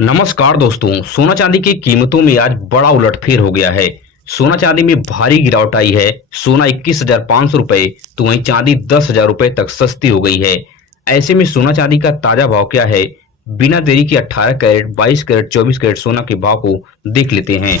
नमस्कार दोस्तों, सोना चांदी की कीमतों में आज बड़ा उलटफेर हो गया है। सोना चांदी में भारी गिरावट आई है। सोना 21,500 रुपए तो वहीं चांदी 10,000 रुपए तक सस्ती हो गई है। ऐसे में सोना चांदी का ताजा भाव क्या है, बिना देरी के 18 कैरेट, 22 कैरेट, 24 कैरेट सोना के भाव को देख लेते हैं।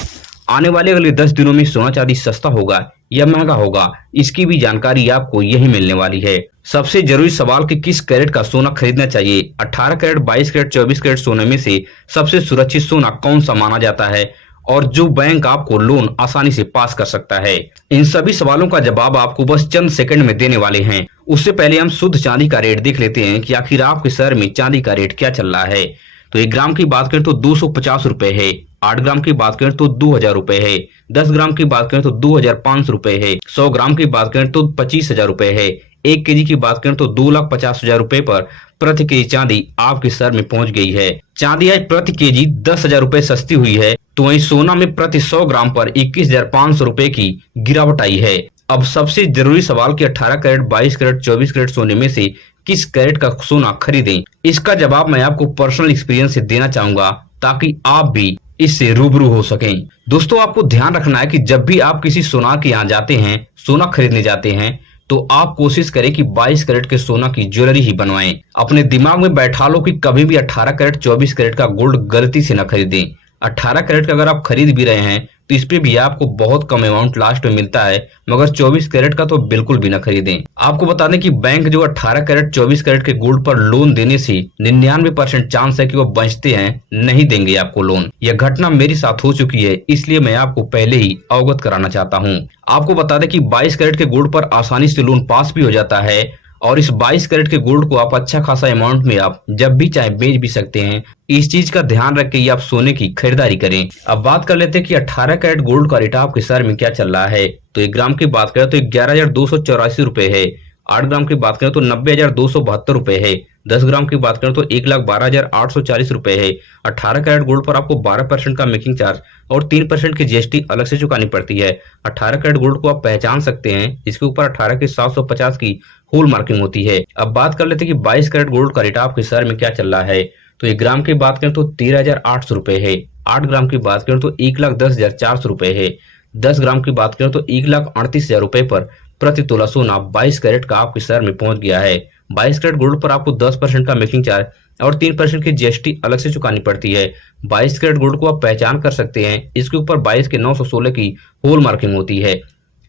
आने वाले अगले 10 दिनों में सोना चांदी सस्ता होगा या महंगा होगा, इसकी भी जानकारी आपको यही मिलने वाली है। सबसे जरूरी सवाल कि किस कैरेट का सोना खरीदना चाहिए। 18 कैरेट, 22 कैरेट, 24 कैरेट सोने में से सबसे सुरक्षित सोना कौन सा माना जाता है और जो बैंक आपको लोन आसानी से पास कर सकता है। इन सभी सवालों का जवाब आपको बस चंद सेकंड में देने वाले हैं। उससे पहले हम शुद्ध चांदी का रेट देख लेते हैं कि आखिर आपके शहर में चांदी का रेट क्या चल रहा है। तो 1 ग्राम की बात करें तो 250 रुपए है। 8 ग्राम की बात करें तो 2000 रुपए है। 10 ग्राम की बात करें तो 2500 रुपए है। 100 ग्राम की बात करें तो 25,000 रुपए है। 1 केजी की बात करें तो 2,50,000 रुपए पर प्रति केजी चांदी आपके शहर में पहुंच गई है। चांदी आज प्रति केजी 10,000 रुपए सस्ती हुई है, तो वहीं सोना में प्रति 100 ग्राम पर 21,500 रुपए की गिरावट आई है। अब सबसे जरूरी सवाल कि 18 कैरेट, 22 कैरेट, 24 कैरेट सोने में से किस कैरेट का सोना खरीदें, इसका जवाब मैं आपको पर्सनल एक्सपीरियंस से देना चाहूंगा ताकि आप भी इससे रूबरू हो सकें। दोस्तों, आपको ध्यान रखना है कि जब भी आप किसी सोनार के यहाँ जाते हैं, सोना खरीदने जाते हैं, तो आप कोशिश करें कि 22 कैरेट के सोना की ज्वेलरी ही बनवाएं। अपने दिमाग में बैठा लो कि कभी भी 18 कैरेट, 24 कैरेट का गोल्ड गलती से न खरीदें। 18 कैरेट का अगर आप खरीद भी रहे हैं तो इस पे भी आपको बहुत कम अमाउंट लास्ट में मिलता है, मगर 24 कैरेट का तो बिल्कुल भी ना खरीदें। आपको बता दें कि बैंक जो 18 कैरेट, 24 कैरेट के गोल्ड पर लोन देने से 99% चांस है कि वो बचते हैं, नहीं देंगे आपको लोन। यह घटना मेरे साथ हो चुकी है, इसलिए मैं आपको पहले ही अवगत कराना चाहता हूँ। आपको बता दें कि 22 कैरेट के गोल्ड पर आसानी से लोन पास भी हो जाता है और इस 22 कैरेट के गोल्ड को आप अच्छा खासा अमाउंट में आप जब भी चाहे बेच भी सकते हैं। इस चीज का ध्यान रख के ही आप सोने की खरीदारी करें। अब बात कर लेते हैं कि 18 कैरेट गोल्ड का रेट आपके शहर में क्या चल रहा है। तो 1 ग्राम की बात करें तो 11,284 रुपए है। 8 ग्राम की बात करें तो 90,272 रुपए है। 10 ग्राम की बात करें तो 1,12,840 रुपए है। 18 कैरेट गोल्ड पर आपको 12% का मेकिंग चार्ज और 3% की जीएसटी अलग से चुकानी पड़ती है। 18 कैरेट गोल्ड को आप पहचान सकते हैं, इसके ऊपर 18 के 750 की होल मार्किंग होती है। अब बात कर लेते हैं कि 22 कैरेट गोल्ड का रेट आपके शहर में क्या चल रहा है। तो 1 ग्राम की बात करें तो 13,800 रुपए है। 8 ग्राम की बात करें तो 1,10,400 रुपए है। 10 ग्राम की बात करें तो 1,38,000 रुपए पर प्रति तोला सोना 22 कैरेट का आपके शहर में पहुंच गया है। 22 कैरेट गोल्ड पर आपको 10% का मेकिंग चार्ज और 3% की जीएसटी अलग से चुकानी पड़ती है। 22 कैरेट गोल्ड को आप पहचान कर सकते हैं, इसके ऊपर 22 के 916 की होल मार्किंग होती है।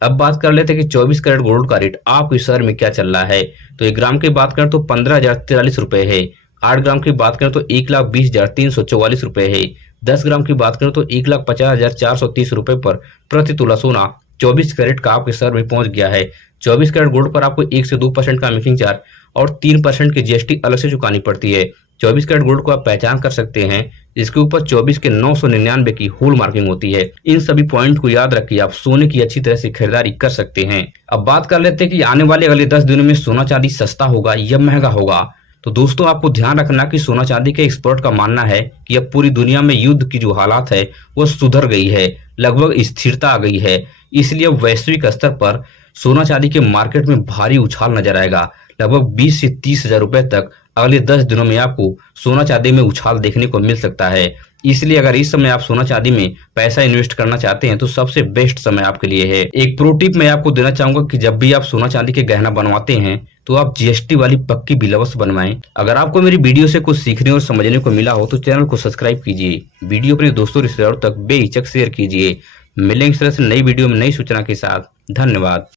अब बात कर लेते हैं कि 24 कैरेट गोल्ड का रेट आपके शहर में क्या चल रहा है। तो 1 ग्राम की बात करें तो 15,043 रुपए है। 8 ग्राम की बात करें तो 1,20,344 रुपए है। 10 ग्राम की बात करें तो 1,50,430 रुपए पर प्रति तोला सोना 24 कैरेट का आपके शहर में पहुंच गया है। 24 कैरेट गोल्ड पर आपको 1 से 2% का मेकिंग चार्ज और 3% की जीएसटी अलग से चुकानी पड़ती है। 24 कैरेट गोल्ड को आप पहचान कर सकते हैं, इसके ऊपर 24 के 999 की होल मार्किंग होती है। इन सभी पॉइंट को याद रखिए आप सोने की अच्छी तरह से खरीदारी कर सकते हैं। अब बात कर लेते हैं कि आने वाले अगले 10 दिनों में सोना चांदी सस्ता होगा या महंगा होगा। तो दोस्तों, आपको ध्यान रखना कि सोना चांदी के एक्सपर्ट का मानना है कि अब पूरी दुनिया में युद्ध की जो हालात है वो सुधर गई है, लगभग स्थिरता आ गई है। इसलिए अब वैश्विक स्तर पर सोना चांदी के मार्केट में भारी उछाल नजर आएगा। लगभग 20 से 30,000 रुपए तक अगले 10 दिनों में आपको सोना चांदी में उछाल देखने को मिल सकता है। इसलिए अगर इस समय आप सोना चांदी में पैसा इन्वेस्ट करना चाहते हैं तो सबसे बेस्ट समय आपके लिए है। एक प्रो टिप मैं आपको देना चाहूंगा कि जब भी आप सोना चांदी के गहना बनवाते हैं तो आप जीएसटी वाली पक्की बिलवस बनवाएं। अगर आपको मेरी वीडियो से कुछ सीखने और समझने को मिला हो तो चैनल को सब्सक्राइब कीजिए, वीडियो अपने दोस्तों रिश्तेदारों तक बेहिचक शेयर कीजिए। मिलेंगे इस तरह से नई वीडियो में नई सूचना के साथ। धन्यवाद।